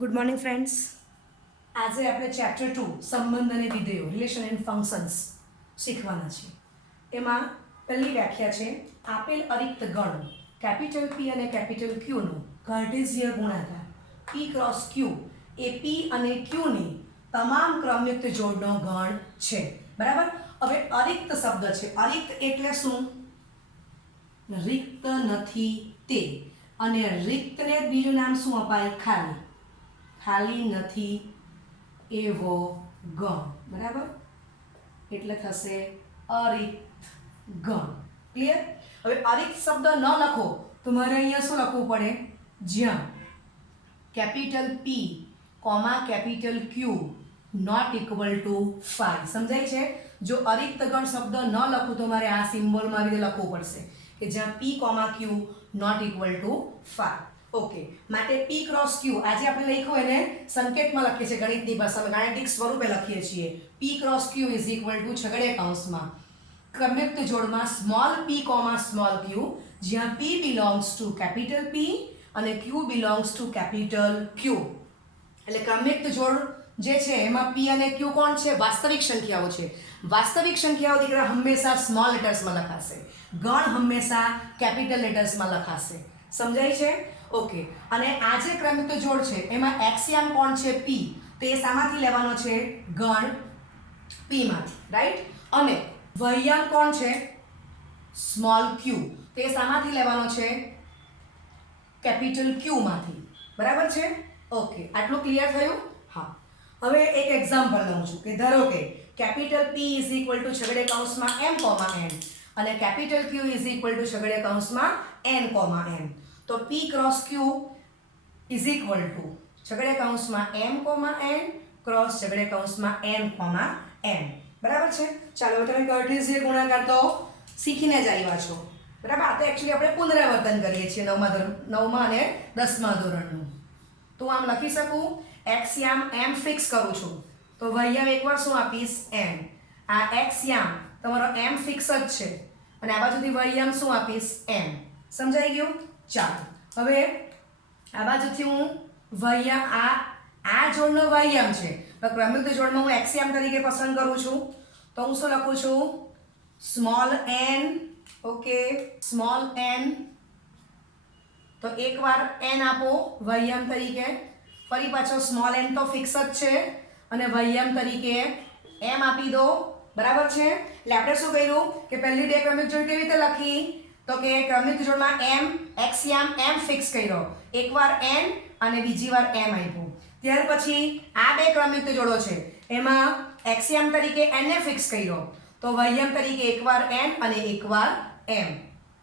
Good morning friends. આજે આપણે chapter 2 સંબંધ અને વિધેયો રિલેશન એન્ડ ફંક્શન્સ શીખવાના છીએ. એમાં પહેલી વ્યાખ્યા છે આપેલ અરિક્ત ગણ કેપિટલ P અને કેપિટલ Q નો કાર્ટેશિયન ગુણાકાર P ક્રોસ Q એ P અને Q ની તમામ ક્રમયુક્ત જોડનો ગણ છે. બરાબર. હવે અરિક્ત શબ્દ છે. અરિક્ત એટલે શું? રિક્ત નથી તે. અને રિક્તને બીજું નામ શું અપાય? ખાલી. ખાલી નથી એવો ગણ. બરાબર. એટલે થશે અરિક્ત ગણ. ક્લિયર? હવે અરિક્ત શબ્દ ન લખો તો મારે અહીંયા શું લખવું પડે? જ્યાં capital P comma capital Q not equal to 5. સમજાય છે? જો અરિક્ત ગણ શબ્દ ન લખું તો મારે આ સિમ્બોલમાં આવી રીતે લખવું પડશે કે જ્યાં P comma Q not equal to 5. Okay. માટે P ક્રોસ Q આજે આપણે લખ્યું એને સંકેતમાં લખીએ છીએ, ગણિતની ભાષામાં ગાણિતિક સ્વરૂપે લખીએ છીએ. P cross Q is equal to છગડીયા કૌંસમાં ક્રમયુક્ત જોડમાં small p comma small q, જ્યાં p belongs to capital P અને q belongs to capital Q. એટલે ક્રમયુક્ત જોડ જે છે એમાં p અને q કોણ છે? વાસ્તવિક સંખ્યાઓ છે. વાસ્તવિક સંખ્યાઓ દીકરા હંમેશા સ્મોલ લેટર્સમાં લખાશે. ગણ હંમેશા કેપિટલ લેટર્સમાં લખાશે. સમજાય છે? ઓકે. અને આ જે ક્રમયુક્ત જોડ છે એમાં એક્સિયમ કોણ છે? p. તે શામાંથી લેવાનો છે? ગણ p માંથી. રાઈટ. અને વહ્યાંક કોણ છે? Small q. તે શામાંથી લેવાનો છે? કેપિટલ Q માંથી. બરાબર છે? ઓકે. આટલું ક્લિયર થયું? હા. હવે એક એક્ઝામ્પલ લઉં છું કે ધારો કે capital P is equal to છગડીયા કૌંસમાં m કોમા n અને capital Q is equal to છગડીયા કૌંસમાં n કોમા n. તો P cross Q is equal to છગડીયા કૌંસમાં m કોમા n ક્રોસ છગડીયા કૌંસમાં n કોમા n. બરાબર છે? ચાલો તમે કાર્ટેશિયન ગુણાકાર તો શીખીને જ આવ્યા છો. બરાબર. આ તો એકચ્યુઅલી આપણે પુનરાવર્તન કરીએ છીએ 9મા અને 10મા ધોરણનું. તો આમ લખી શકું x યામ m ફિક્સ કરું છું તો વહ્યામ એકવાર શું આપીશ? m. આ x યામ તમારો m ફિક્સ જ છે અને આ બાજુથી વહ્યામ શું આપીશ? m. સમજાઈ ગયું? ચાલો હવે આ બાજુથી હું વહ્યામ આ જોડનો વહ્યામ છે તો ક્રમયુક્ત જોડમાં હું x યામ તરીકે પસંદ કરું છું તો હું શું લખું છું? Small n. Okay. Small n. તો એકવાર n આપો વહ્યામ તરીકે, ફરી પાછો સ્મોલ n તો ફિક્સ જ છે અને વહ્યામ તરીકે m આપી દો. બરાબર છે? એટલે આપણે શું કર્યું કે પહેલી બે ક્રમિક જોડ કેવી રીતે લખી? તો કે ક્રમિક જોડમાં m x યામ m ફિક્સ કર્યો, એકવાર n અને બીજી વાર m આપ્યું. ત્યાર પછી આ બે ક્રમિક જોડો છે એમાં x યામ તરીકે n ને ફિક્સ કર્યો તો વહ્યામ તરીકે એકવાર n અને એકવાર m.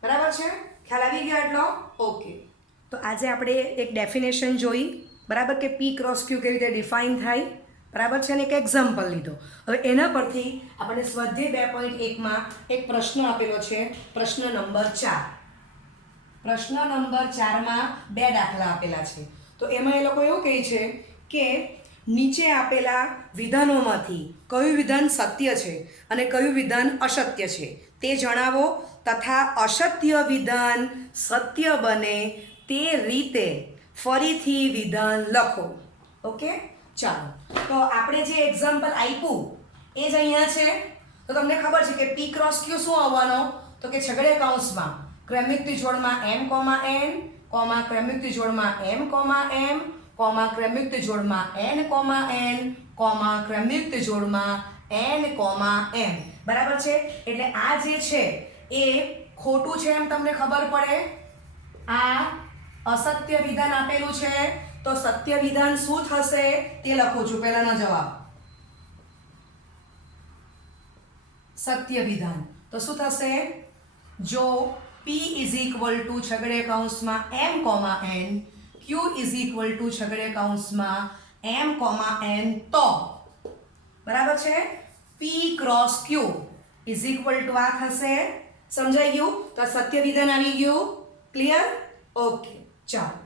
બરાબર છે? ખ્યાલ આવી ગયો એટલો? ઓકે. તો આજે આપણે એક ડેફિનેશન જોઈ. બરાબર કે P ક્રોસ Q કેવી રીતે ડિફાઇન થાય. બરાબર છે? અને એક એક્ઝામ્પલ લીધો. હવે એના પરથી આપણે સ્વાધ્યાય 2.1માં એક પ્રશ્ન આપેલો છે. પ્રશ્ન નંબર 4. પ્રશ્ન નંબર 4માં બે દાખલા આપેલા છે. તો એમાં એ લોકો એવું કહે છે કે નીચે આપેલા વિધાનોમાંથી કયું વિધાન સત્ય છે અને કયું વિધાન અસત્ય છે તે જણાવો તથા અસત્ય વિધાન સત્ય બને તે રીતે ફરીથી વિધાન લખો. ઓકે. ચાલો તો આપણે જે એક્ઝામ્પલ આપ્યું એ જ અહીંયા છે. તો તમને ખબર છે કે P ક્રોસ Q શું આવવાનો? તો કે છગડીયા કૌંસમાં ક્રમયુક્ત જોડમાં m કોમા n કોમા ક્રમયુક્ત જોડમાં m કોમા m કોમા ક્રમયુક્ત જોડમાં n કોમા n કોમા ક્રમયુક્ત જોડમાં n કોમા m. બરાબર છે? એટલે આ જે છે એ ખોટું છે એમ તમને ખબર પડે. આ અસત્ય વિધાન આપેલું છે તો સત્ય વિધાન શું થશે તે લખું છું. પહેલાનો જવાબ સત્ય વિધાન. તો શું થશે? જો P ઇઝ ઇક્વલ ટુ છગડીયા કૌંસમાં m comma n, Q is equal to છગડીયા કૌંસમાં m કોમા n તો બરાબર છે P cross Q is equal two આ થશે. સમજાઈ ગયું? તો સત્ય વિધાન આવી ગયું. ક્લિયર? ઓકે. ચાલો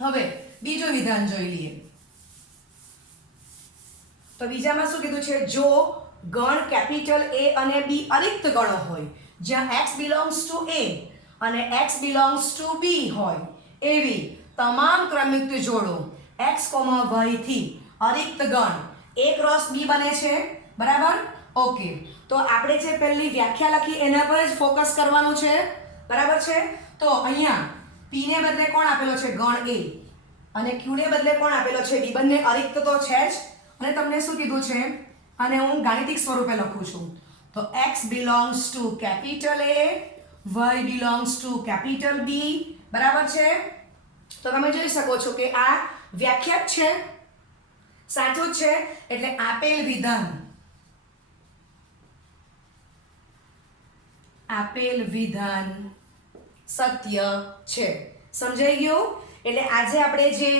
હવે બીજું વિધાન જોઈ લઈએ. તો બીજામાં શું કીધું છે? જો ગણ કેપિટલ A અને B અરિક્ત ગણો હોય જ્યાં x બિલોંગ્સ ટુ A અને x બિલોંગ્સ ટુ B હોય એવી તમામ ક્રમયુક્ત જોડો x, y થી અરિક્ત ગણ a ક્રોસ b બને છે, બરાબર? ઓકે, તો આપણે જે પહેલી વ્યાખ્યા લખી એના પર જ ફોકસ કરવાનું છે, બરાબર છે? તો અહીંયા p ને બદલે કોણ આપેલો છે? ગણ a, અને q ને બદલે કોણ આપેલો છે? b. બંને અરિક્ત તો છે જ. અને તમને શું કીધું છે? અને હું ગાણિતિક સ્વરૂપે લખું છું. તો x belongs to capital A, y belongs to capital B, બરાબર છે? તો તમે જોઈ શકો છો કે આ વ્યાખ્યા જ છે, સાચું જ છે. એટલે આપેલ વિધાન સત્ય છે. સમજાઈ ગયું? એટલે આજે આપણે જે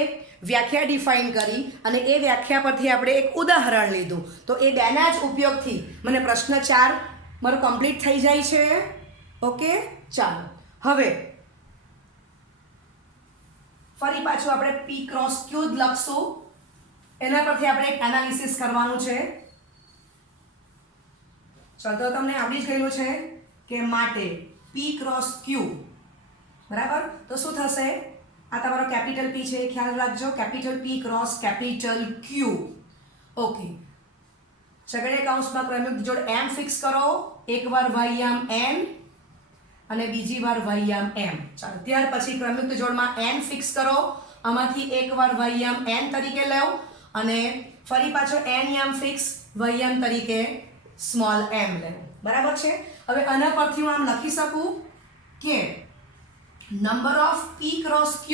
વ્યાખ્યા ડિફાઇન કરી અને એ વ્યાખ્યા પરથી આપણે એક ઉદાહરણ લીધું, તો એ બેના જ ઉપયોગથી મને પ્રશ્ન 4 મારો કમ્પ્લીટ થઈ જાય છે. ઓકે, ચાલો હવે ફરી પાછું આપણે p ક્રોસ q જ લખશું. એના પરથી આપણે એક એનાલિસિસ કરવાનું છે. ચાલો, તો તમને આવડી જ ગયેલું છે કે માટે p ક્રોસ q, બરાબર? તો શું થશે? આ તમારો કેપિટલ P છે, ખ્યાલ રાખજો. Capital P cross capital Q. Okay, છગડે કૌંસમાં ક્રમિક જોડ m ફિક્સ કરો. એકવાર વાયામ n અને બીજી વાર વાયામ m. ચાલો, ત્યાર પછી ક્રમિક જોડમાં n ફિક્સ કરો. આમાંથી એકવાર વાયામ n તરીકે લો અને ફરી પાછો n યામ ફિક્સ વાયામ તરીકે સ્મોલ m લો, બરાબર છે? હવે આના પરથી હું આમ લખી શકું કે number of p cross q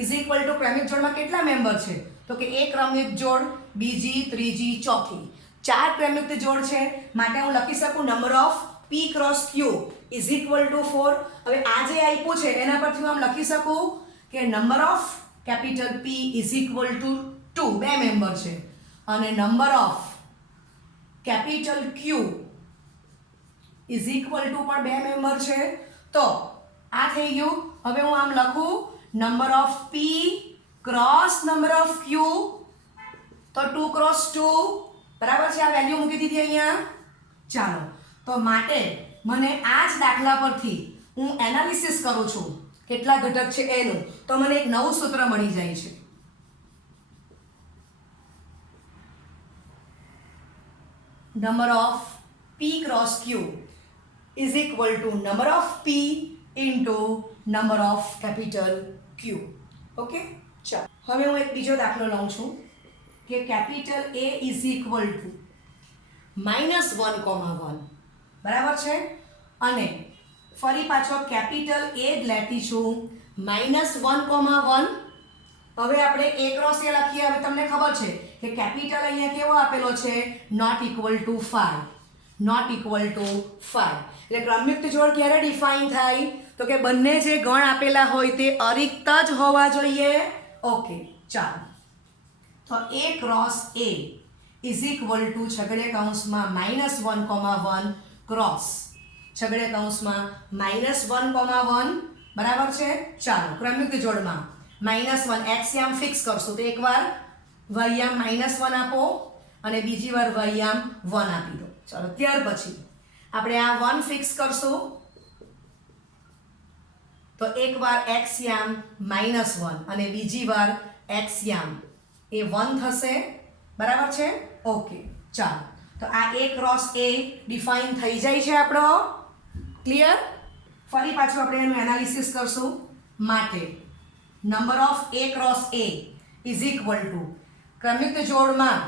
is equal two ક્રમિક જોડમાં કેટલા મેમ્બર છે? તો કે એક ક્રમિક જોડ, બીજી, ત્રીજી, ચોથી, 4 ક્રમિક જોડ છે. માટે હું લખી શકું number of p cross q is equal two 4. હવે આ જે આપ્યું છે એના પરથી હું આમ લખી શકું કે number of capital P is equal two 2, 2 member છે, અને number of capital Q is equal two પણ 2 મેમ્બર છે. તો આ થઈ ગયું. હવે હું આમ લખું number of p cross number of q, તો 2 ક્રોસ 2, બરાબર છે? આ વેલ્યુ મૂકી દીધી અહીંયા. ચાલો, તો માટે મને આ જ દાખલા પરથી હું એનાલિસિસ કરું છું કેટલા ઘટક છે એનું, તો મને એક નવું સૂત્ર મળી જાય છે. Number of p cross q is equal two number of p into number of capital Q. Okay, ચાલો હવે હું એક બીજો દાખલો લઉં છું કે capital A is equal two -1,1, બરાબર છે? અને ફરી પાછો કેપિટલ A જ લેતી છું -1,1. હવે આપણે a ક્રોસ a લખીએ. હવે તમને ખબર છે કે કેપિટલ અહીંયા કેવો આપેલો છે? Not equal to 5, not equal to 5. એટલે ક્રમયુક્ત જોડ ક્યારે ડિફાઇન થાય? તો કે બંને જે ગણ આપેલા હોય તે અરિક્ત જ હોવા જોઈએ. ઓકે, ચાલો, તો a cross a is equal to છગડે કૌંસમાં -1,1 ક્રોસ છગડે કૌંસમાં -1,1, બરાબર છે? ચાલો, ક્રમયુક્ત જોડમાં -1 x યામ ફિક્સ કરશું. તો એકવાર વાયામ -1 આપો અને બીજી વાર વાયામ 1 આપી દો. ચાલો, ત્યાર પછી આપણે આ 1 ફિક્સ કરશું. તો એકવાર x યામ -1 અને બીજી વાર x યામ એ 1 થશે, બરાબર છે? ઓકે, ચાલો, તો આ a ક્રોસ a ડિફાઇન થઈ જાય છે આપણો. ક્લિયર? ફરી પાછું આપણે એનું એનાલિસિસ કરશું. માટે number of a cross a is equal to ક્રમયુક્ત જોડમાં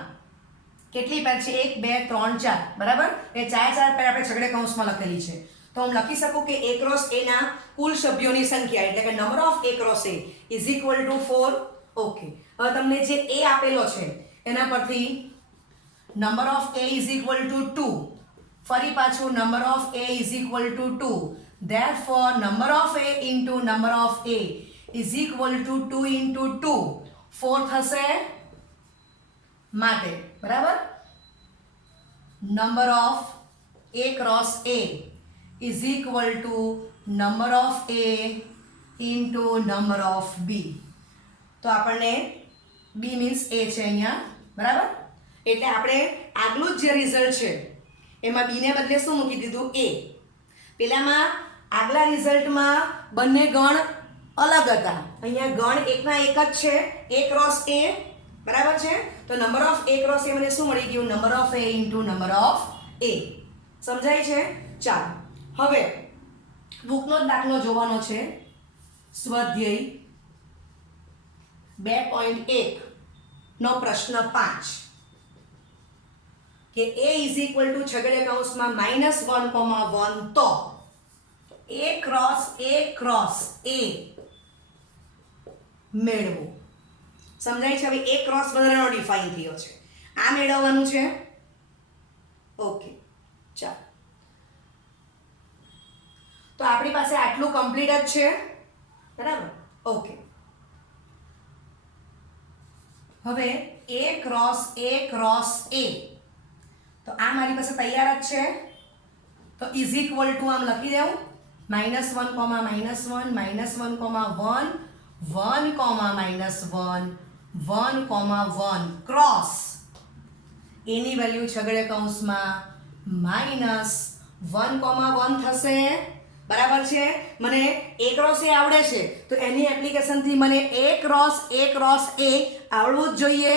કેટલી પેર છે? 1 2 3 4, બરાબર? એ 4 પેર આપણે છગડે કૌંસમાં લખેલી છે. તો હું લખી શકું કે a ક્રોસ a ના કુલ સભ્યોની સંખ્યા એટલે કે number of a cross a is equal two 4. Okay, હવે તમને જે a આપેલો છે એના પરથી number of a is equal two 2. ફરી પાછું number of a is equal two 2. Therefore number of a into number of a is equal two 2 into 2, 4 થશે. માટે બરાબર number of a cross a is equal to number of a into number of b. તો આપણને b means a છે અહીંયા, બરાબર? એટલે આપણે આગલું જે રિઝલ્ટ છે એમાં b ને બદલે શું મૂકી દીધું? a. પેલામાં આગલા રિઝલ્ટમાં બંને ગણ અલગ હતા, અહીંયા ગણ એકના એક જ છે A ક્રોસ A, બરાબર છે? તો number of A cross A મને શું મળી ગયું? Number of A into number of A. સમજાય છે? ચાલો હવે બુકનો જ દાખલો જોવાનો છે. સ્વાધ્યાય 2.1 નો પ્રશ્ન 5 કે A ઇઝ ઇક્વલ ટુ છગડીયા કૌંસમાં -1,1 તો A ક્રોસ A મેળવો. સમજાય છે? હવે A ક્રોસ વધારાનો ડિફાઇન થયો છે, આ મેળવવાનું છે. ઓકે ચાલો, તો આપણી પાસે આટલું કમ્પ્લીટ જ છે, બરાબર? ઓકે, હવે A ક્રોસ A, તો આ મારી પાસે તૈયાર જ છે. તો ઇઝ ઇક્વલ ટુ આમ લખી દેવું -1, -1, -1, 1, 1, ક્રોસ એની વેલ્યુ છગડીયા કૌંસમાં -1,1 થશે. બરાબર છે? મને A ક્રોસ A આવડે છે, તો એની એપ્લિકેશનથી મને A ક્રોસ A આવડવું જ જોઈએ.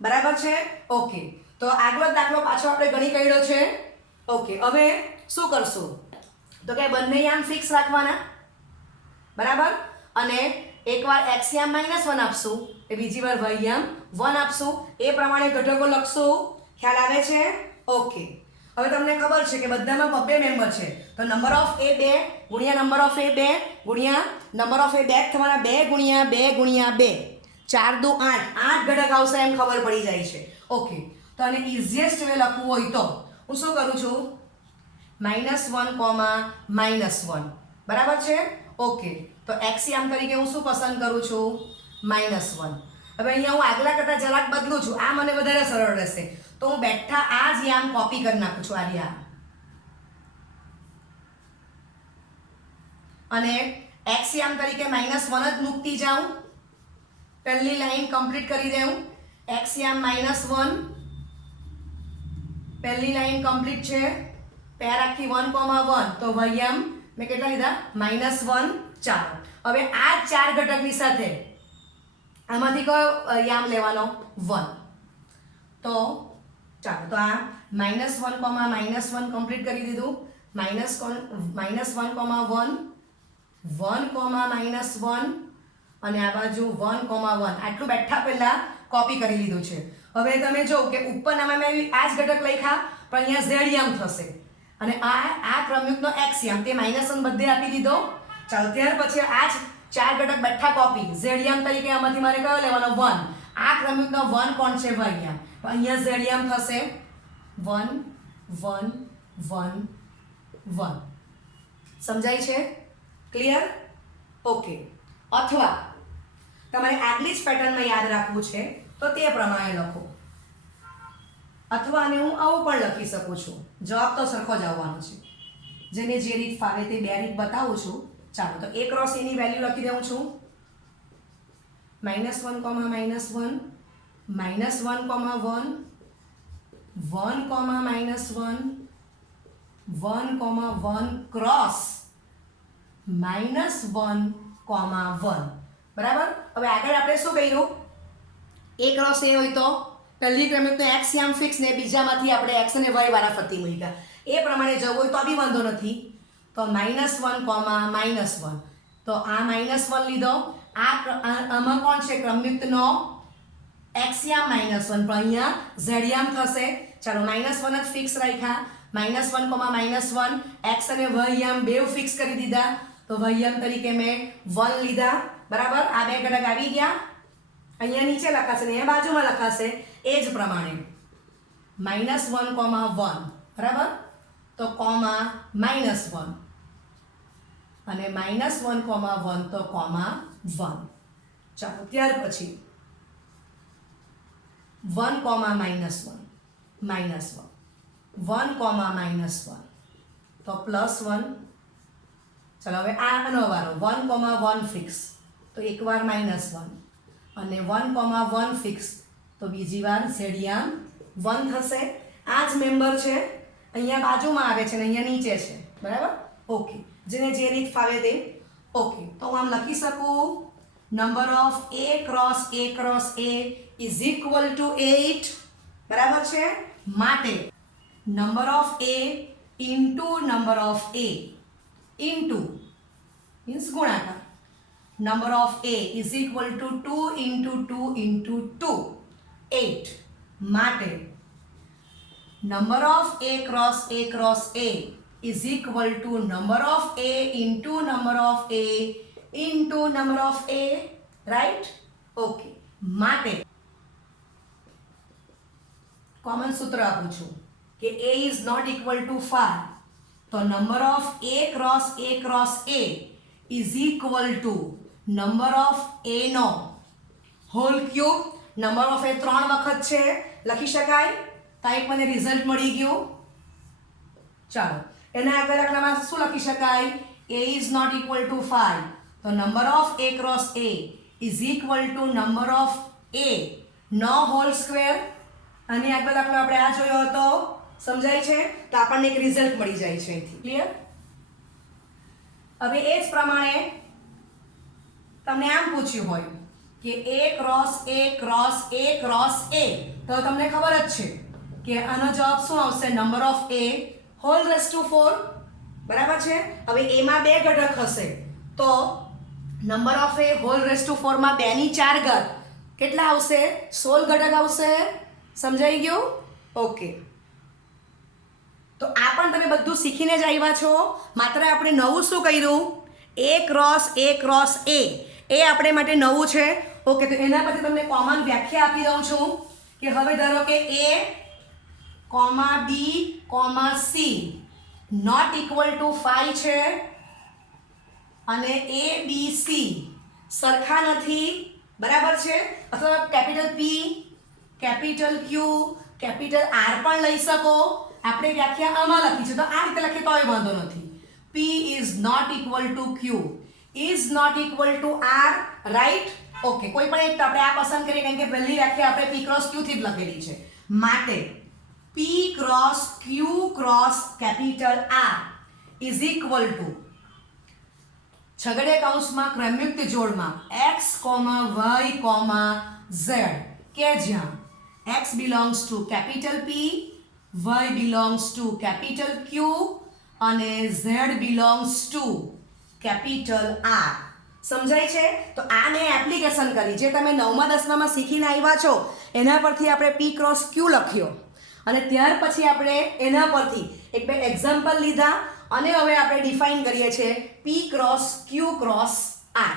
બરાબર છે? ઓકે, તો આગલો દાખલો પાછો આપણે ગણી કાઢ્યો છે. ઓકે, હવે શું કરશું? તો કે બંને યામ ફિક્સ રાખવાના, બરાબર? અને એકવાર x યામ -1 આપશું, એ બીજી વાર y યામ 1 આપશું, એ પ્રમાણે ઘટકો લખશું. ખ્યાલ આવે છે? ઓકે, હવે તમને ખબર છે કે બધામાં બબ્બે મેમ્બર છે, તો નંબર ઓફ A 2 ગુણ્યા નંબર ઓફ A 2 ગુણ્યા નંબર ઓફ A 2 થવાના 2 ગુણ્યા 2 ગુણ્યા 2, 4 દુ 8 ઘટક આવશે એમ ખબર પડી જાય છે. ઓકે, તો આને ઇઝીએસ્ટ વે લખવું હોય તો હું શું કરું છું? -1, બરાબર છે? ઓકે, તો x યામ તરીકે હું શું પસંદ કરું છું? -1. હવે અહીંયા હું આગલા કરતા જરાક બદલું છું, આ મને વધારે સરળ રહેશે, તો હું બેઠા આ જ યામ કોપી કરી નાખું છું, આ યામ, અને x યામ તરીકે -1 જ મૂકતી જાઉં. પહેલી લાઈન કમ્પ્લીટ કરી દઉં. x યામ -1, પહેલી લાઈન કમ્પ્લીટ છે. પેર આખી 1,1, તો y યામ મેં કેટલા લીધા? -1. ચાલો, હવે આ 4 ઘટકની સાથે આમાંથી કયો યામ લેવાનો? 1. તો ચાલો, તો આ -1, કમ્પ્લીટ કરી દીધું. -1, 1, અને આ બાજુ 1,1 આટલું બેઠા પહેલા કોપી કરી લીધું છે. હવે તમે જો કે ઉપરનામાં મેં આ જ ઘટક લખ્યા, પણ અહીંયા z યામ થશે, અને આ ક્રમયુક્તનો x યામ, તે -1 બધે આપી દીધો. ચાલો, ત્યાર પછી આ જ 4 ઘટક બેઠા કોપી. z યામ તરીકે આમાંથી મારે કયો લેવાનો? 1. આ ક્રમયુક્તનો 1 કોણ છે? y યામ, તો અહીંયા z યામ થશે 1, 1, 1, 1. સમજાય છે? ક્લિયર? ઓકે, અથવા તમારે આગલી જ પેટર્નમાં યાદ રાખવું છે તો તે પ્રમાણે લખો, અથવા આને હું આવું પણ લખી શકું છું. જવાબ તો સરખો જ આવવાનો છે. જેને જે રીત ફાવે તે બે રીત બતાવું છું. ચાલો, તો A ક્રોસ A ની વેલ્યુ લખી દઉં છું -1, -1, -1, 1, -1, ક્રોસ -1, 1. બરાબર? હવે આગળ આપણે શું કર્યું? A ક્રોસ A હોય તો પહેલી ક્રમયુક્ત x યામ ફિક્સ, ને બીજામાંથી આપણે x અને y વારાફરતી મૂક્યા. એ પ્રમાણે જવું હોય તો બી વાંધો નથી. તો -1, તો આ -1 લીધો. આમાં કોણ છે? ક્રમયુક્તનો x યામ -1, પણ અહીંયા z યામ થશે. ચાલો, -1 જ ફિક્સ રાખ્યા. -1, x અને y યામ બે ફિક્સ કરી દીધા, તો y યામ તરીકે મેં 1 લીધા. બરાબર? આ બે ઘટક આવી ગયા. અહીંયા નીચે લખાશે ને અહીંયા બાજુમાં લખાશે એ જ પ્રમાણે -1, બરાબર? તો કોમા -1, અને -1, 1 તો કોમા 1. ચાલો, ત્યાર પછી 1, -1, 1, તો +1. ચાલો, હવે આનો વારો 1, 1 ફિક્સ, તો એકવાર -1, અને 1, 1 ફિક્સ, તો બીજી વાર z યામ 1 થશે. આ જ મેમ્બર છે, અહીંયા બાજુમાં આવે છે ને અહીંયા નીચે છે. બરાબર? ઓકે, જેને જે રીત ફાવે તે. ઓકે, તો હું આમ લખી શકું number of A cross A is equal two 8 બરાબર છે. માટે number of A into number of A into means ગુણાકાર number of A is equal to 2 into 2 into 2 8 માટે number of A cross A is equal to number of A into number of A into number of A, right? Okay. માટે common સૂત્ર આપું છું કે A is not equal to 5 તો number of A cross A is equal to number of A નો whole cube. Number of A 3 વખત છે લખી શકાય. કાંઈક મને રિઝલ્ટ મળી ગયું. ચાલો એના આગળ દાખલામાં શું લખી શકાય? A is not equal to 5 તો number of A cross A is equal to number of A નો હોલ સ્ક્વેર. અને આગળ દાખલો આપણે આ જોયો હતો. સમજાય છે? તો આપણને એક રિઝલ્ટ મળી જાય છે અહીંથી. ક્લિયર? હવે એ જ પ્રમાણે તમને આમ પૂછ્યું હોય કે A ક્રોસ A તો તમને ખબર જ છે કે આનો જવાબ શું આવશે? Number of A whole raise to 4 બરાબર છે. હવે A માં 2 ઘટક હશે તો number of A whole raise to 4 માં 2 ની 4 ઘાત કેટલા આવશે? 16 ઘટક આવશે. સમજાઈ ગયું? ઓકે. તો આ પણ તમે બધું શીખીને જ આવ્યા છો. માત્ર આપણે નવું શું કર્યું? A ક્રોસ A એ આપણે માટે નવું છે. ઓકે. તો એના પછી તમને કોમન વ્યાખ્યા આપી દઉં છું કે હવે ધારો કે A, B, C not equal to 5 છે અને A, B, C સરખા નથી બરાબર છે. અથવા capital P, capital Q, capital R પણ લઈ શકો. આપણે વ્યાખ્યા આમાં લખી છે તો આ રીતે લખીએ તોય વાંધો નથી. P is not equal to Q is not equal to R, right? Okay. કોઈ પણ એક આપણે આ પસંદ કરીએ કારણ કે પહેલી વ્યાખ્યા આપણે P ક્રોસ Q થી જ લખેલી છે. માટે P cross Q cross capital R is equal to છગડીયા કૌંસમાં ક્રમયુક્ત જોડમાં x, y, z કે જ્યાં x belongs to capital P, y belongs to capital Q અને z belongs to capital R. સમજાય છે? તો આ મેં એપ્લિકેશન કરી જે તમે 9મા 10મામાં શીખીને આવ્યા છો એના પરથી આપણે P ક્રોસ Q લખ્યો અને ત્યાર પછી આપણે એના પરથી એક બે એક્ઝામ્પલ લીધા અને હવે આપણે ડિફાઇન કરીએ છીએ P cross Q cross R.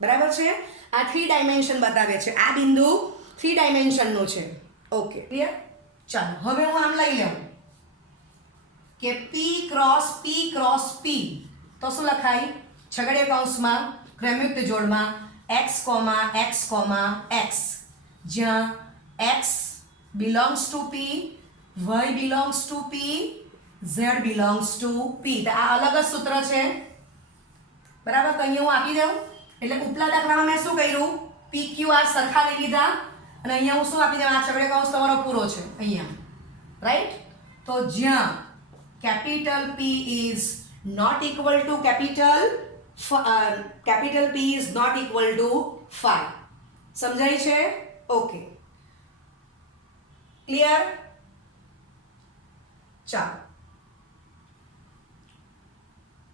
બરાબર છે? આ 3 ડાયમેન્શન બતાવે છે. આ બિંદુ 3 ડાયમેન્શનનું છે. ઓકે. ક્લિયર? ચાલો હવે હું આમ લઈ લઉં કે P ક્રોસ P તો શું લખાય? છગડીયા કૌંસમાં ક્રમયુક્ત જોડમાં x, x જ્યાં x belongs to P, y belongs to P, z belongs to P. તો આ અલગ જ સૂત્ર છે બરાબર. તો અહીંયા હું આપી દઉં એટલે ઉપલા દાખલામાં મેં શું કર્યું? P, Q, R સરખા લઈ લીધા અને અહીંયા હું શું આપી દઉં? આ છગડીયા કૌંસ તમારો પૂરો છે અહીંયા, રાઈટ? તો જ્યાં capital P is not equal to capital P is not equal to 5. સમજાય છે? ઓકે. ક્લિયર? ચાલો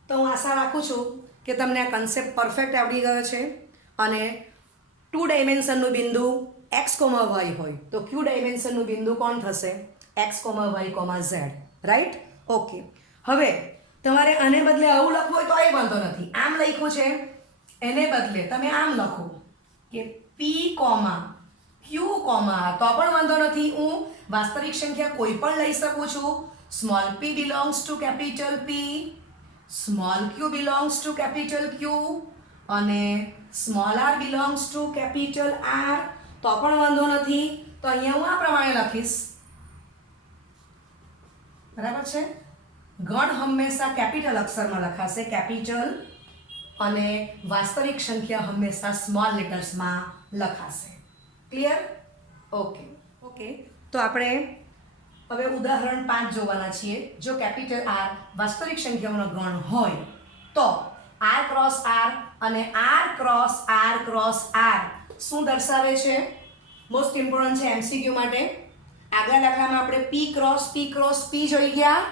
તો હું આશા રાખું છું કે તમને આ કન્સેપ્ટ પરફેક્ટ આવડી ગયો છે અને 2 ડાયમેન્શનનું બિંદુ x, y હોય તો q ડાયમેન્શનનું બિંદુ કોણ થશે? x, y, z, right? Okay. હવે તમારે આને બદલે આવું લખવું હોય તો એ વાંધો નથી. આમ લખ્યું છે એને બદલે તમે આમ લખો કે P, Q, તો પણ વાંધો નથી. હું વાસ્તવિક સંખ્યા કોઈ પણ લઈ શકું છું. Small p belongs to capital P, small q belongs to capital Q અને small r belongs to capital R તો પણ વાંધો નથી. તો અહીંયા હું આ પ્રમાણે લખીશ. બરાબર છે? ગણ હંમેશા કેપિટલ અક્ષરમાં લખાશે કેપિટલ અને વાસ્તવિક સંખ્યા હંમેશા સ્મોલ લેટર્સમાં લખાશે. ક્લિયર? ઓકે. તો આપણે હવે ઉદાહરણ 5 જોવાના છીએ. જો કેપિટલ R વાસ્તવિક સંખ્યાઓનો ગણ હોય તો R ક્રોસ R અને R ક્રોસ R શું દર્શાવે છે? મોસ્ટ ઇમ્પોર્ટન્ટ છે એમસીક્યુ માટે. આગલા દાખલામાં આપણે P ક્રોસ P જોઈ ગયા,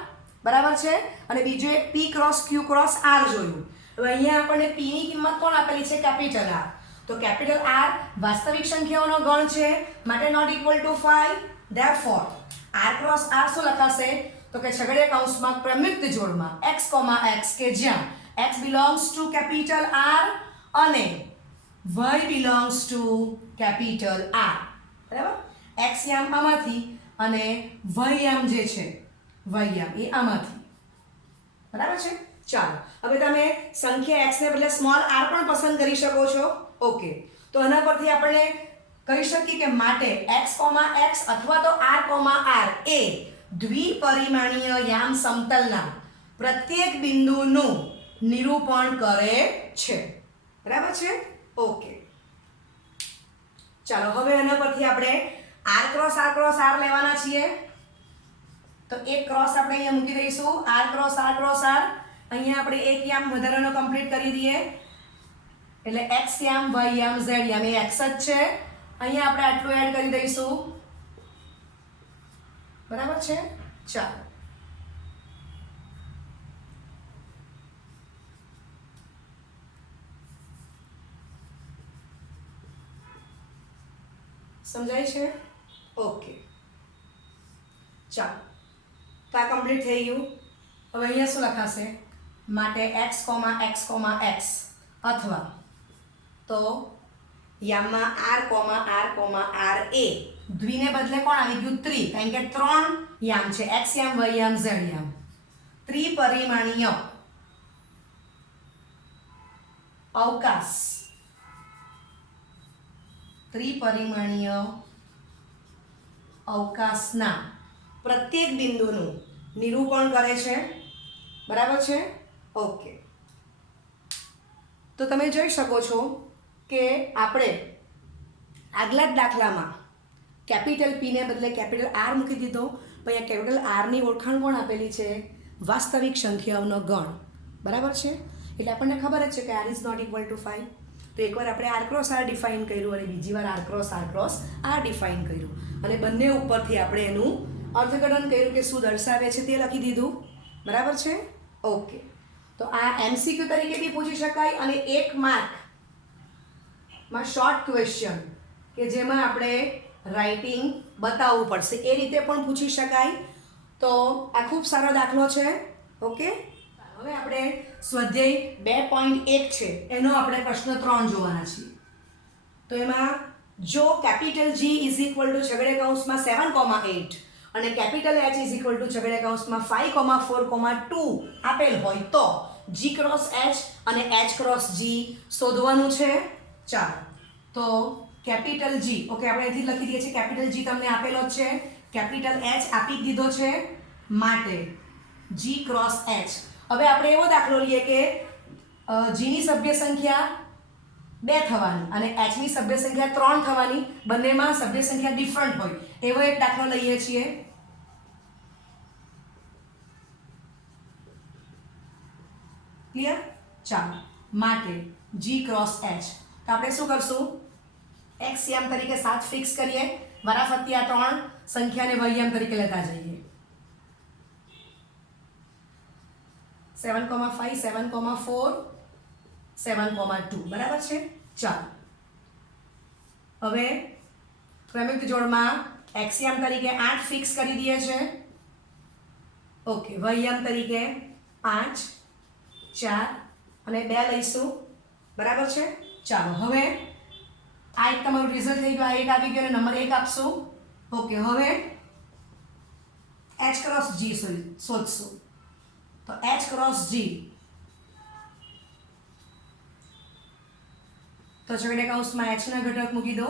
બરાબર છે, અને બીજું એક P cross Q cross R જોયું. હવે અહીંયા આપણને P ની કિંમત કોણ આપેલી છે? Capital R. તો કેપિટલ R વાસ્તવિક સંખ્યાઓનો ગણ છે, માટે not equal to 5. Therefore R cross R શું લખાશે? તો કે છગડીયા કૌંસમાં ક્રમિક જોડમાં x, x કે જ્યાં x belongs to capital R અને y belongs to capital R. બરાબર? x યામ આમાંથી અને y યામ જે છે y યામ એ આમાંથી. બરાબર છે? ચાલો હવે તમે સંખ્યા x ને બદલે સ્મોલ r પણ પસંદ કરી શકો છો. ઓકે, તો આના પરથી આપણે કહી શકીએ કે માટે x, x અથવા તો r, r એ દ્વિપરિમાણીય યામ સમતલના પ્રત્યેક બિંદુનું નિરૂપણ કરે છે. બરાબર છે? ઓકે, ચાલો હવે આના પરથી આપણે r ક્રોસ r લેવાના છીએ. તો એક ક્રોસ આપણે અહીંયા મૂકી દઈશું, r ક્રોસ r. અહીંયા આપણે એક યામ વધારાનો કમ્પ્લીટ કરી દઈએ, એટલે x યામ, y યામ, z યામ એ x જ છે. અહીંયા આપણે આટલું એડ કરી દઈશું. બરાબર છે? ચાલો સમજાય છે? ઓકે, ચાલો તો આ કમ્પ્લીટ થઈ ગયું. હવે અહીંયા શું લખાશે? માટે x, x અથવા તો યામમાં r, એ દ્વિને બદલે કોણ આવી ગયું? ત્રિ, કારણ કે 3 યામ છે, x યામ, y યામ, z યામ. ત્રિપરિમાણીય અવકાશ, ત્રિપરિમાણીય અવકાશના પ્રત્યેક બિંદુનું નિરૂપણ કરે છે. બરાબર છે? ઓકે, તો તમે જોઈ શકો છો કે આપણે આગલા જ દાખલામાં કેપિટલ P ને બદલે કેપિટલ R મૂકી દીધો. પણ અહીંયા કેપિટલ R ની ઓળખાણ કોણ આપેલી છે? વાસ્તવિક સંખ્યાઓનો ગણ. બરાબર છે? એટલે આપણને ખબર જ છે કે R is not equal to 5. તો એકવાર આપણે r ક્રોસ r ડિફાઇન કર્યું અને બીજી વાર r ક્રોસ r ડિફાઇન કર્યું, અને બંને ઉપરથી આપણે એનું અર્થઘટન કર્યું કે શું દર્શાવે છે તે લખી દીધું. બરાબર છે? ઓકે, તો આ એમસીક્યુ તરીકે બી પૂછી શકાય અને 1 માર્કમાં શોર્ટ ક્વેશ્ચન કે જેમાં આપણે રાઇટિંગ બતાવવું પડશે એ રીતે પણ પૂછી શકાય. તો આ ખૂબ સારો દાખલો છે. ઓકે, હવે આપણે સ્વાધ્યાય 2.1 છે એનો આપણે પ્રશ્ન 3 જોવાના છીએ. તો એમાં જો capital G is equal to છગડીયા કૌંસમાં 7,8 અને capital H is equal to છગડીયા કૌંસમાં 5,4,2 આપેલ હોય તો G ક્રોસ H અને H ક્રોસ G શોધવાનું છે. ચાલો તો કેપિટલ G, ઓકે, આપણે અહીંથી લખી દઈએ છીએ. કેપિટલ G તમને આપેલો જ છે, કેપિટલ H આપી દીધો છે, માટે G ક્રોસ H. હવે આપણે એવો દાખલો લઈએ કે G ની સભ્ય સંખ્યા 2 થવાની અને H ની સભ્ય સંખ્યા 3 થવાની, બંનેમાં સભ્ય સંખ્યા ડિફરન્ટ હોય એવો એક દાખલો લઈએ છીએ. ક્લિયર? ચાલો, માટે G ક્રોસ H. તો આપણે શું કરશું? x યામ તરીકે 7 ફિક્સ કરીએ, વારાફરતી આ 3 સંખ્યાને y યામ તરીકે લેતા જઈએ. 7,5, 7,4, 7,2. બરાબર છે? ચાલો હવે ક્રમિક જોડમાં x યામ તરીકે 8 ફિક્સ કરી દઈએ છે. ઓકે, y યામ તરીકે 5, 4 અને 2 લઈશું. બરાબર છે? ચાલો હવે આ એક તમારું રિઝલ્ટ થઈ ગયું, આ એક આવી ગયો અને નંબર 1 આપશું. ઓકે, હવે H ક્રોસ G શોધશું. તો H ક્રોસ G, તો છગડીયા કૌંસમાં H ના ઘટક મૂકી દો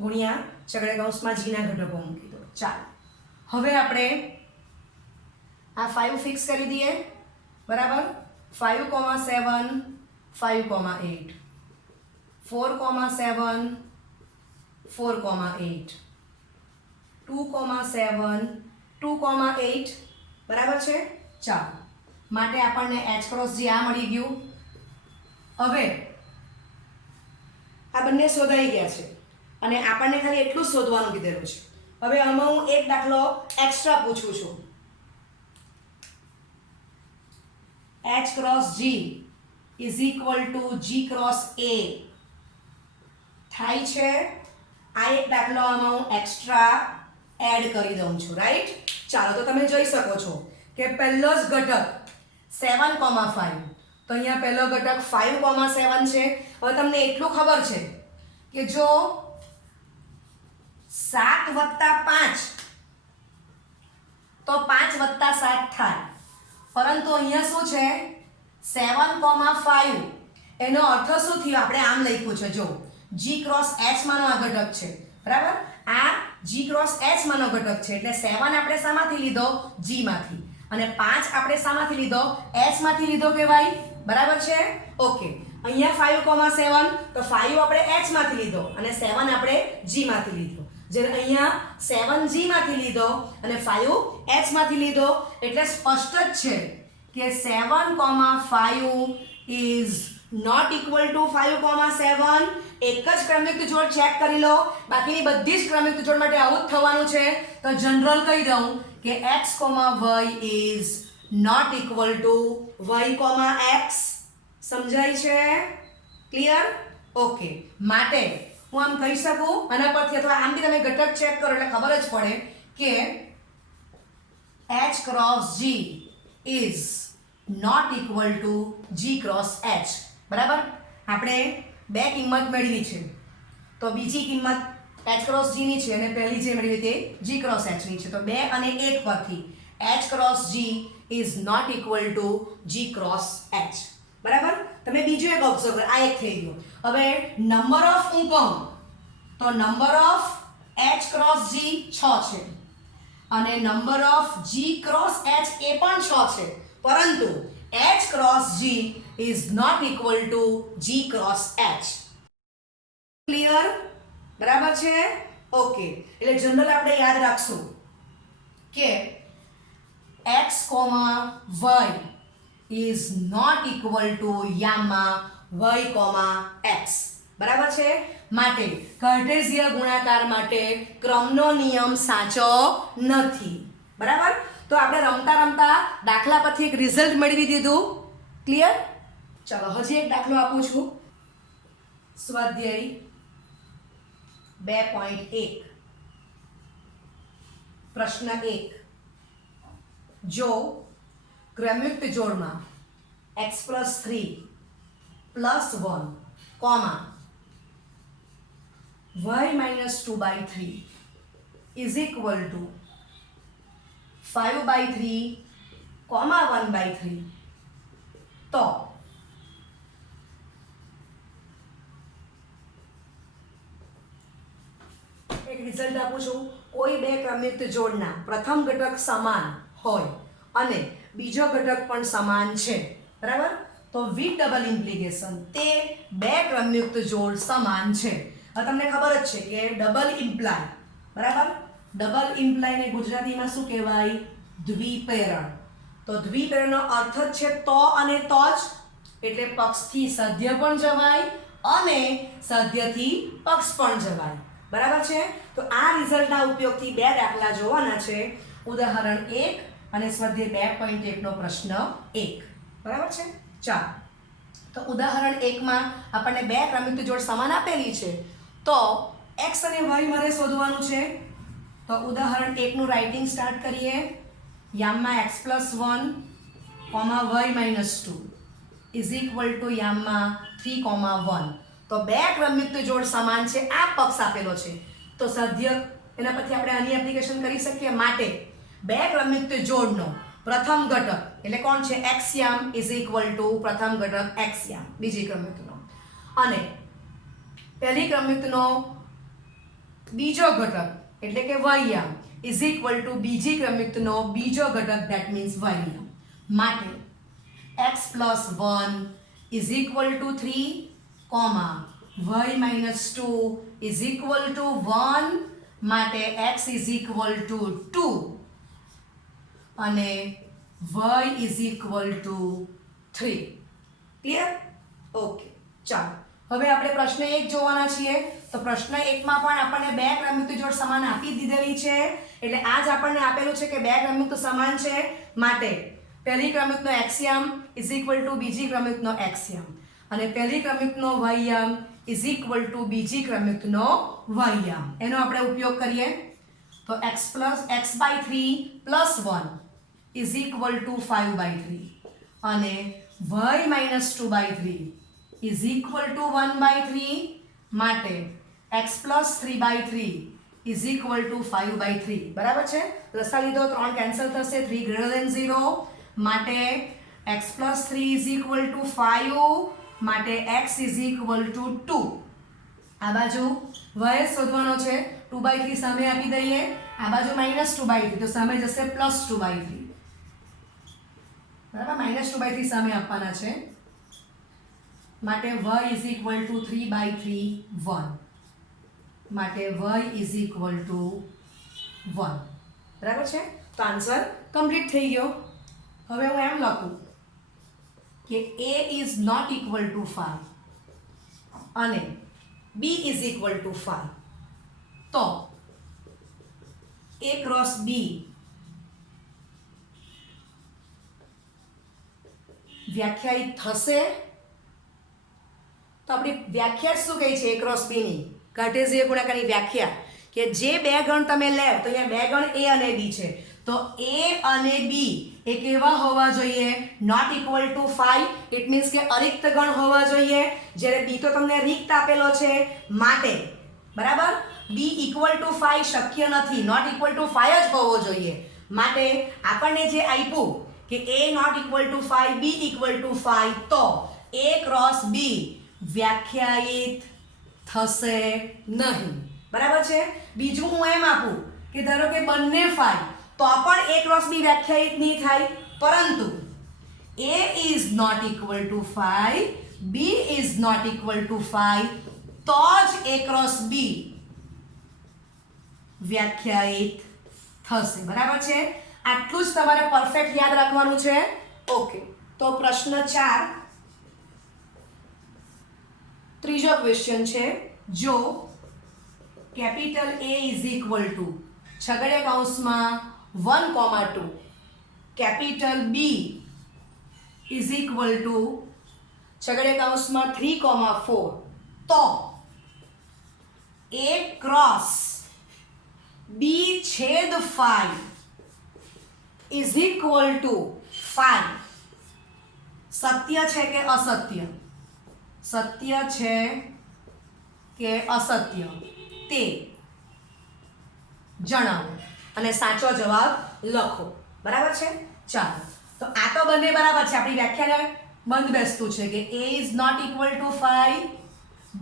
ગુણ્યા છગડીયા કૌંસમાં G ના ઘટકો મૂકી દો. ચાલો હવે આપણે આ 5 ફિક્સ કરી દઈએ. બરાબર? 5,7, 5,8, 4,7, 4,8, 2,7, 2,8. બરાબર છે? ચાલો માટે આપણને H ક્રોસ G આ મળી ગયું. હવે આ બંને શોધાઈ ગયા છે અને આપણને ખાલી એટલું જ શોધવાનું કીધેલું છે. હવે આમાં હું એક દાખલો એક્સ્ટ્રા પૂછું છું. H cross G is equal to G cross A થાય છે. આ એક દાખલો આમાં હું એક્સ્ટ્રા એડ કરી દઉં છું, રાઈટ? ચાલો, તો તમે જોઈ શકો છો કે પહેલો જ ઘટક 7,5, તો અહીંયા પહેલો ઘટક 5,7 છે. હવે તમને એટલું ખબર છે કે જો 7 + 5 તો 5 + 7 થાય, પરંતુ અહીંયા શું છે 7,5. એનો અર્થ શું થયો? આપણે આમ લખ્યું છે, જો G cross H માનો આ ઘટક છે, બરાબર? આ G cross H માનો ઘટક છે એટલે 7 આપણે શામાંથી લીધો? G માંથી, અને 5 આપણે શામાંથી લીધો? H માંથી લીધો કહેવાય, બરાબર છે? ઓકે, અહીંયા 5,7 તો 5 આપણે H માંથી લીધો અને 7 આપણે G માંથી લીધો. જ્યારે અહીંયા 7 G માંથી લીધો અને 5 H માંથી લીધો એટલે સ્પષ્ટ જ છે કે 7,5 is not equal to 5,7. એક જ ક્રમયુક્ત જોડ ચેક કરી લો, બાકીની બધી જ ક્રમયુક્ત જોડ માટે આવું જ થવાનું છે. તો જનરલ કહી દઉં કે x, y is not equal to y, x. સમજાય છે? ક્લિયર? ઓકે, માટે હું આમ કહી શકું આના પરથી, અથવા આમ બી તમે ઘટક ચેક કરો એટલે ખબર જ પડે કે H cross G is not equal to G cross H. બરાબર? આપણે બે કિંમત મેળવી છે, તો બીજી કિંમત H cross G ની છે અને પહેલી જે મેળવી તે G cross H ની છે. તો 2 અને 1 પરથી H cross G is not equal to G cross H. બરાબર? તમે બીજું એક ઓબ્ઝર્વ કરો, આ એક થઈ ગયું. હવે નંબર ઓફ હું કહું તો number of H cross G 6 છે અને number of G cross H એ પણ 6 છે, પરંતુ H cross G is not equal to G cross H. Clear? બરાબર છે? ઓકે, એટલે જનરલ આપણે યાદ રાખશું કે x, y is not equal to y, x. બરાબર છે? માટે કાર્ટેશિયન ગુણાકાર માટે ક્રમનો નિયમ સાચો નથી. બરાબર? તો આપણે રમતા રમતા દાખલા પરથી એક રિઝલ્ટ મેળવી દીધું. ક્લિયર? ચાલો, હજી એક દાખલો આપું છું. સ્વાધ્યાય 2.1 પ્રશ્ન 1. જો ક્રમયુક્ત જોડમાં x + 3 + 1, y - 2/3 is equal to 5/3, 1/3, તો એક રિઝલ્ટ આપું છું. કોઈ બે ક્રમયુક્ત જોડના પ્રથમ ઘટક સમાન હોય અને બીજો ઘટક પણ સમાન છે, બરાબર? તો વિથ ડબલ ઇમ્પ્લિકેશન તે બે ક્રમયુક્ત જોડ સમાન છે. હવે તમને ખબર જ છે કે ડબલ ઇમ્પ્લાય, બરાબર? ડબલ ઇમ્પ્લાયને ગુજરાતીમાં શું કહેવાય? દ્વિપ્રેરણ. તો દ્વિપ્રેરણનો અર્થ જ છે તો અને તો જ, એટલે પક્ષથી સધ્ય પણ જવાય અને સધ્યથી પક્ષ પણ જવાય. બરાબર છે? તો આ રિઝલ્ટના ઉપયોગથી બે દાખલા જોવાના છે. ઉદાહરણ 1 અને સ્વાધ્યાય 2.1 નો પ્રશ્ન 1. બરાબર છે? ચાલો, તો ઉદાહરણ 1 માં આપણને બે ક્રમયુક્ત જોડ સમાન આપેલી છે, તો x અને y મારે શોધવાનું છે. તો ઉદાહરણ 1 નું રાઇટિંગ સ્ટાર્ટ કરીએ. યામમાં x + 1, y - 2 is equal to યામમાં 3, 1. તો બે ક્રમયુક્ત જોડ સમાન છે, આ પક્ષ આપેલો છે, તો સધ્ય એના પરથી આપણે આની એપ્લિકેશન કરી શકીએ. માટે બે ક્રમયુક્ત જોડનો પ્રથમ ઘટક એટલે કોણ છે? x યામ is equal to પ્રથમ ઘટક x યામ બીજી ક્રમયુક્તનો, અને પહેલી ક્રમયુક્તનો બીજો ઘટક એટલે કે y યામ is equal to બીજી ક્રમયુક્તનો બીજો ઘટક, that means y યામ. માટે x + 1 is equal to 3, y - 2 is equal to 1. માટે x is equal to 2 અને y is equal to 3. Clear? Okay, ચાલો હવે આપણે પ્રશ્ન 1 જોવાના છીએ. તો પ્રશ્ન 1 માં પણ આપણને બે ક્રમયુક્ત જોડ સમાન આપી દીધેલી છે. એટલે આ જ આપણને આપેલું છે કે બે ક્રમયુક્ત સમાન છે, માટે પહેલી ક્રમયુક્તનો એક્સિયમ ઇઝ ઇક્વલ ટુ બીજી ક્રમયુક્તનો એક્સિયમ, અને પહેલી ક્રમયુક્તનો વહ્યમ ઇઝ ઇક્વલ ટુ બીજી ક્રમયુક્તનો વહ્યમ. એનો આપણે ઉપયોગ કરીએ તો x/3 + 1 ઇઝ ઇક્વલ ટુ 5/3 અને y - 2/3 ઇઝ ઇક્વલ ટુ 1/3, માટે x + 3/3 ઇઝ ઇક્વલ ટુ 5/3. બરાબર છે. લસા લીધો 3 કેન્સલ થશે, 3 > 0, માટે x + 3 ઇઝ ઇક્વલ ટુ 5, માટે x ઇઝ ઇક્વલ ટુ 2. આ બાજુ y શોધવાનો છે, 2/3 સામે આપી દઈએ, આ બાજુ -2/3 તો સામે જશે +2/3. બરાબર, -2/3 સામે આપવાના છે, માટે y ઇઝ ઇક્વલ ટુ 3/3 1, માટે y ઇઝ ઇક્વલ ટુ 1. બરાબર છે. તો આન્સર કમ્પ્લીટ થઈ ગયો. હવે હું એમ લખું કે a is not equal to 5 અને b ઇઝ ઇક્વલ ટુ 5, તો a × b વ્યાખ્યાયિત થશે. તો આપણી વ્યાખ્યા શું કહે છે a × b ની? કાર્ટેશિયન ગુણાકારની વ્યાખ્યા કે જે બે ગણ તમે લેવ, તો અહીંયા બે ગણ a અને b છે, તો a અને b એ કેવા હોવા જોઈએ? Not equal to 5. It means કે અરિક્ત ગણ હોવા જોઈએ, જ્યારે b તો તમને રિક્ત આપેલો છે, માટે બરાબર b ઇક્વલ ટુ 5 શક્ય નથી, નોટ ઇક્વલ ટુ 5 જ હોવો જોઈએ. માટે આપણને જે આપ્યું કે a not equal to 5, b equal to 5, તો a × b વ્યાખ્યાયિત થશે નહીં. બરાબર છે. બીજું હું એમ આપું કે ધારો કે બંને 5, તો પણ a × b વ્યાખ્યાયિત નહીં થાય, પરંતુ a is not equal to 5, b is not equal to 5, તો જ a × b વ્યાખ્યાયિત થશે. બરાબર છે. આટલું જ તમારે પરફેક્ટ યાદ રાખવાનું છે. ઓકે, તો પ્રશ્ન 4, ત્રીજો ક્વેશ્ચન છે. જો capital A is equal to છગડીયા કૌંસમાં 1,2, capital B is equal to છગડીયા કૌંસમાં 3,4, તો A × B/5 is equal to 5. સત્ય છે કે અસત્ય? સત્ય છે કે અસત્ય તે જણાવો અને સાચો જવાબ લખો. બરાબર છે. ચાલો, તો આ તો બંને બરાબર છે. આપણી વ્યાખ્યાને બંધ બેસતું છે કે a is not equal to 5,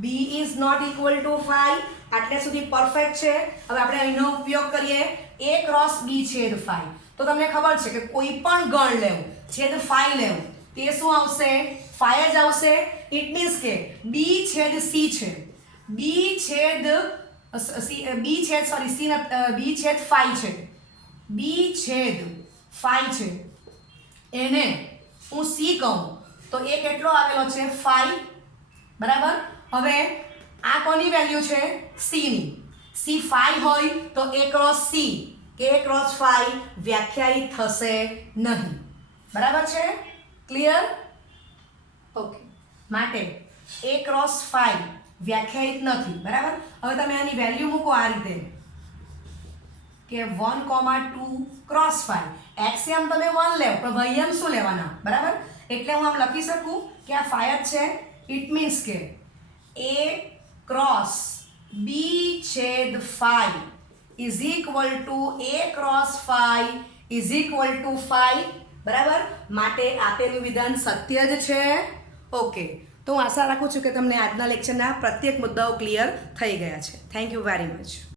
b is not equal to 5. આટલે સુધી પરફેક્ટ છે. હવે આપણે અહીંનો ઉપયોગ કરીએ, a × b/5. તો તમને ખબર છે કે કોઈ પણ ગણ લેવું, છેદ 5 લેવું, તે શું આવશે? 5 જ આવશે. ઇટ મીન્સ કે b/c છે, b/5 છે, એને હું c કહું તો એ કેટલો આવેલો છે? 5. બરાબર. હવે આ કોની વેલ્યુ છે? c ની. c 5 હોય તો a × c કે a × 5 વ્યાખ્યાયિત થશે નહીં. બરાબર છે. ક્લિયર? ઓકે, માટે a × 5 વ્યાખ્યાયિત નથી. બરાબર. હવે તમે આની વેલ્યુ મૂકો આ રીતે કે 1,2 × 5. એક્સિયમ તમે 1 લેવ, પણ વહ્યમ શું લેવાના? બરાબર. એટલે હું આમ લખી શકું કે આ 5 જ છે. ઇટ મીન્સ કે a × b/5 is equal two a × 5 is equal to 5. બરાબર. માટે આપેલું વિધાન સત્ય જ છે. ઓકે, તો હું આશા રાખું છું કે તમને આજના લેક્ચરના પ્રત્યેક મુદ્દાઓ ક્લિયર થઈ ગયા છે. Thank you very much.